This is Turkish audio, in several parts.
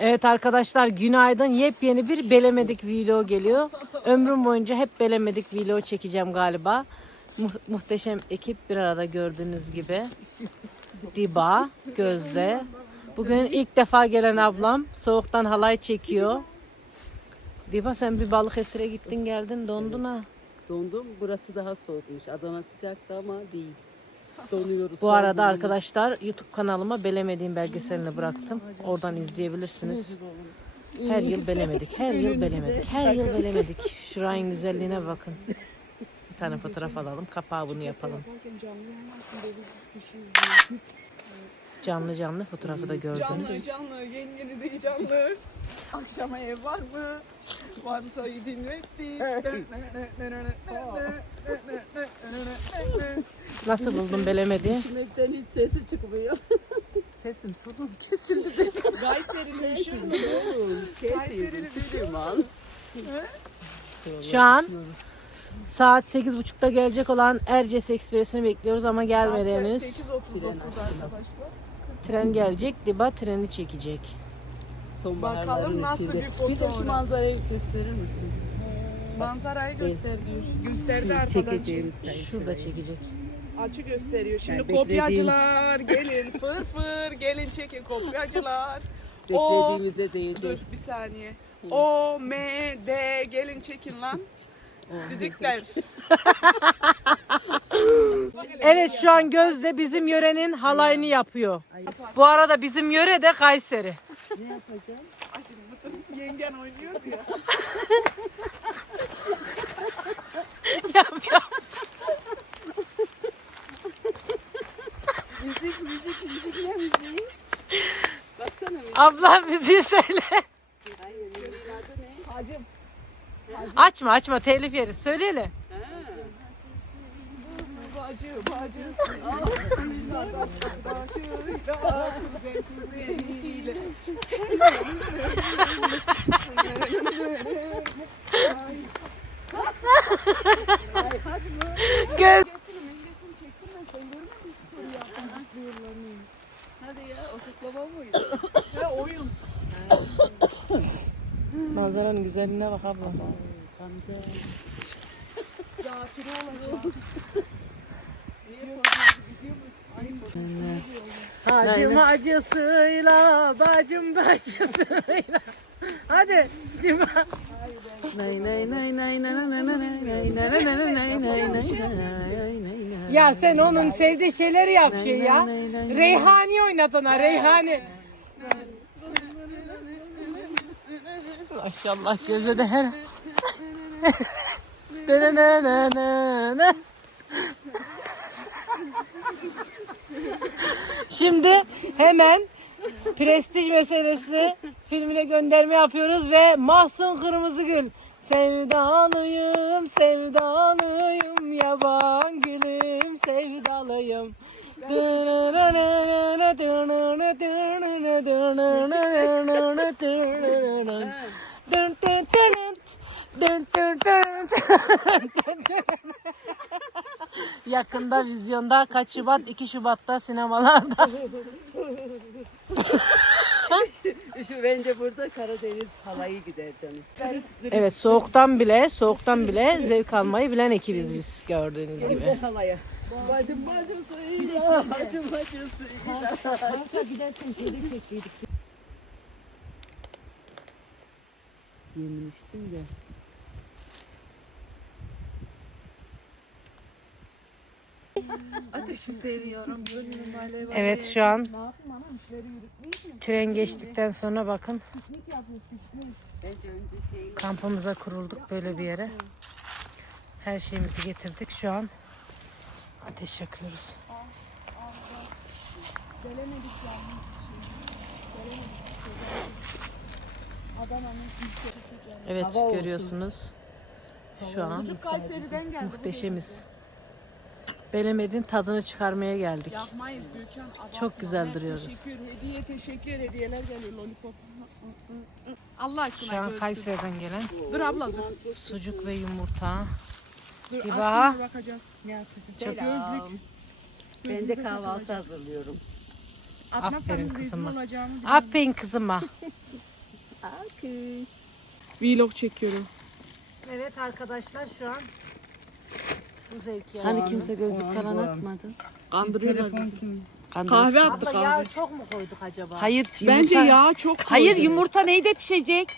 Evet arkadaşlar günaydın. Yepyeni bir belemedik vlog geliyor. Ömrüm boyunca hep belemedik vlog çekeceğim galiba. Mu- muhteşem ekip bir arada gördüğünüz gibi. Diba, Gözde. Bugün ilk defa gelen ablam soğuktan halay çekiyor. Diba sen bir Balıkesir'e gittin geldin dondun ha. Dondum. Burası daha soğukmuş. Adana sıcaktı ama değil. Donuyoruz. Bu arada donuyoruz. arkadaşlar YouTube kanalıma Belemediğim belgeselini bıraktım. Oradan izleyebilirsiniz. Her yıl belemedik, her yıl belemedik, her yıl belemedik. Şurayın güzelliğine bakın. Bir tane fotoğraf alalım, kapağı bunu yapalım. Canlı canlı fotoğrafı da gördünüz. Canlı canlı yengenizdeki canlı. Akşama ev var mı? Varsa dinlettik. Nasıl buldun belemedi? İçimizden hiç sesi çıkmıyor. Sesim solum kesildi de. Kayseri'nin üşür mü? Kesildi. video. Süleyman. Şu an saat 8.30'da gelecek olan Erciyes Ekspresi'ni bekliyoruz ama gelmedi henüz. 8.39 arkadaşlar. Tren gelecek, Diba treni çekecek. Bakalım nasıl bir Bir de fotoğraf. şu manzarayı gösterir misin? Manzarayı göster diyor. Gösterdi arkadan. Çekeceğimiz. Şurada çekecek. Açı gösteriyor. Şimdi Yani beklediğim- kopyacılar gelin fır fır gelin çekin kopyacılar. O Beklediğimize değil. dur bir saniye. O M D gelin çekin lan. Didikler. Evet şu an Gözde bizim yörenin halayını yapıyor. Bu arada bizim yöre de Kayseri. Ne yapacağım? Yengen oynuyor ya. Yap, yap. Müzik müzik müzik ne müziği? Baksana müzik. Abla müziği söyle. Hayır müziğin adı ne? Hacım. Açma açma telif yeriz. Söyleyele. Bacı bacısı. güzelliğine bak abla. Gamze. Zatürre olacağız. Hacım acısıyla, bacım bacısıyla. Hadi cima. Ya sen onun sevdiği şeyleri yap şey ya. Reyhani oynat ona, Reyhani. Maşallah göze de her. Dönenenene. Şimdi hemen prestij meselesi filmine gönderme yapıyoruz ve Mahsun Kırmızıgül Sevdalıyım, sevdalıyım, yaban gülüm, sevdalıyım. Yakında vizyonda kaç Şubat? 2 Şubat'ta sinemalarda. Şu bence burada Karadeniz halayı gider canım. Evet soğuktan bile soğuktan bile zevk almayı bilen ekibiz biz gördüğünüz gibi. halaya. Bacım bacısıyla, bacım bacısıyla. Yemiştim de. Ateşi seviyorum. Gönlüm alev Evet şu an tren geçtikten sonra bakın şey kampımıza kurulduk böyle bir yere. Her şeyimizi getirdik şu an ateş yakıyoruz. Evet görüyorsunuz şu an Kayseri'den geldi. muhteşemiz. Belemedin tadını çıkarmaya geldik. Yapmayız Gökhan. abartma. Çok güzel duruyoruz. Teşekkür, hediye teşekkür hediyeler geliyor lollipop. Allah aşkına Şu an. Kayseri'den gelen Dur abla dur. sucuk ve yumurta. Dur şimdi bakacağız. Çok Gözlük. Ben de kahvaltı hazırlıyorum. Atmazsanız Aferin kızıma. Aferin kızıma. Vlog çekiyorum. Evet arkadaşlar şu an bu zevki Hani kimse gözlük falan atmadı. Kandırıyorlar bizi. Kandırmış. Kahve attık Abla yağ çok mu koyduk acaba? Hayır Bence yumurta- yağ çok Hayır koydum. yumurta neyde pişecek?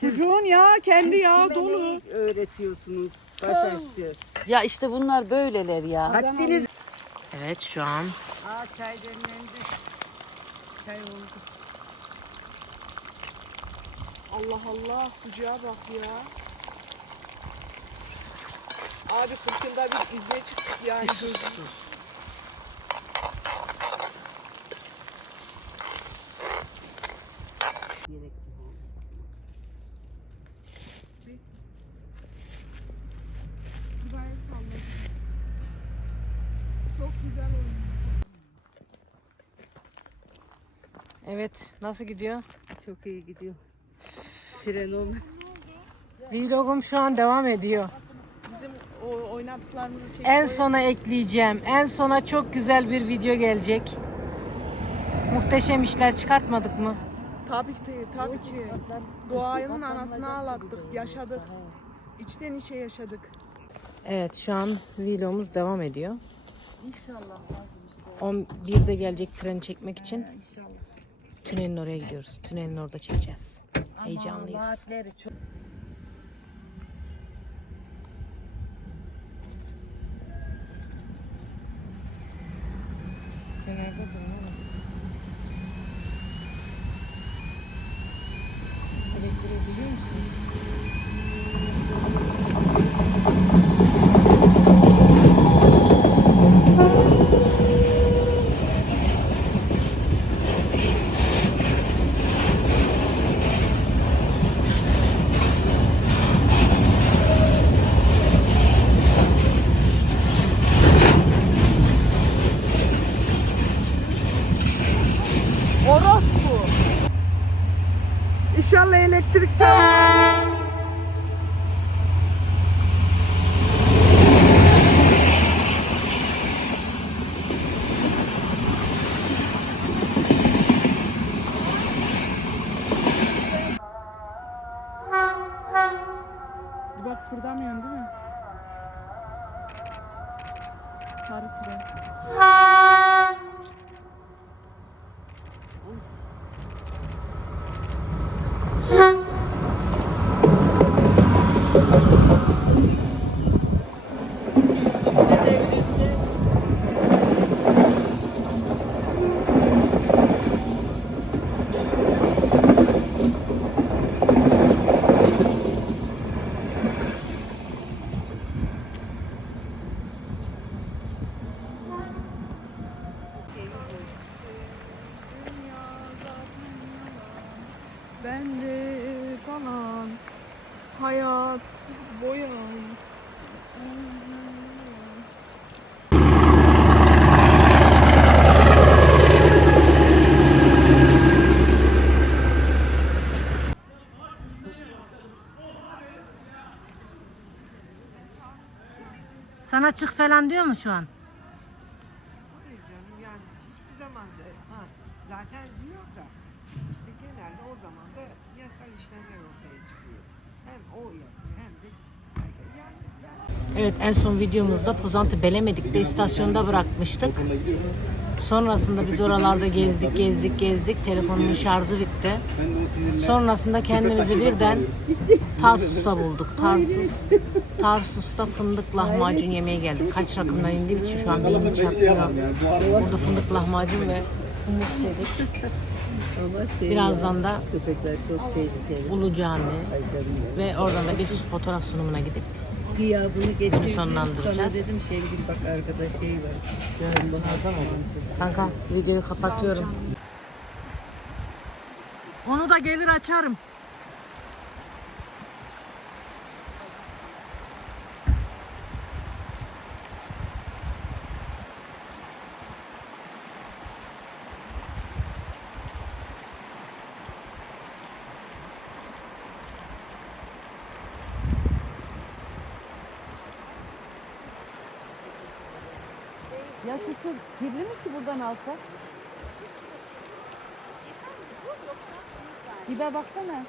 Sucuğun yağı kendi yağı dolu. öğretiyorsunuz Başakçı. Ya işte bunlar böyleler ya. Evet şu an Aa çay demlendi. Çay oldu. Allah Allah sucuğa bak ya. Abi 40 yılda bir izne çıktık yani. güzel oyun. evet nasıl gidiyor? Çok iyi gidiyor. Tren olma. Vlogum şu an devam ediyor. Bizim o oynadıklarımızı çekip En sona ekleyeceğim. En sona çok güzel bir video gelecek. Muhteşem işler çıkartmadık mı? Tabii ki, tabii ki. Doğanın anasını ağlattık, yaşadık. İçten içe yaşadık. Evet şu an vlogumuz devam ediyor. İnşallah. 11'de gelecek treni çekmek için tünelin oraya gidiyoruz. Tünelin orada çekeceğiz. Heyecanlıyız. Saatleri çok. Elektrik çarpar. Bak kırdamıyorsun değil mi? Sarı tren. Sana çık falan diyor mu şu an? Hayır canım yani hiçbir zaman ha, zaten diyor da işte genelde o zaman da yasal işlemler ortaya çıkıyor. Hem o yapıyor hem de Evet en son videomuzda Pozantı Belemedik'te istasyonda bırakmıştık. Sonrasında biz oralarda gezdik gezdik gezdik. Telefonumun şarjı bitti. Sonrasında kendimizi birden Tarsus'ta bulduk. Tarsus. Tarsus'ta fındık lahmacun yemeye geldik. Kaç rakımdan indiğim için şu an beynim çatlıyor. Burada fındık lahmacun ve humus yedik. Şey Birazdan da köpekler çok tehlikeli. Ulu Cami ya. ve oradan da bir fotoğraf sunumuna gidip Gıyabını getirdim. sonlandıracağız. Sana dedim Şengül bak arkada şey var. Sen muazzam olmuşsun. Kanka videoyu kapatıyorum. Onu da gelir açarım. Ya şu su kirli mi ki buradan alsak? De baksana.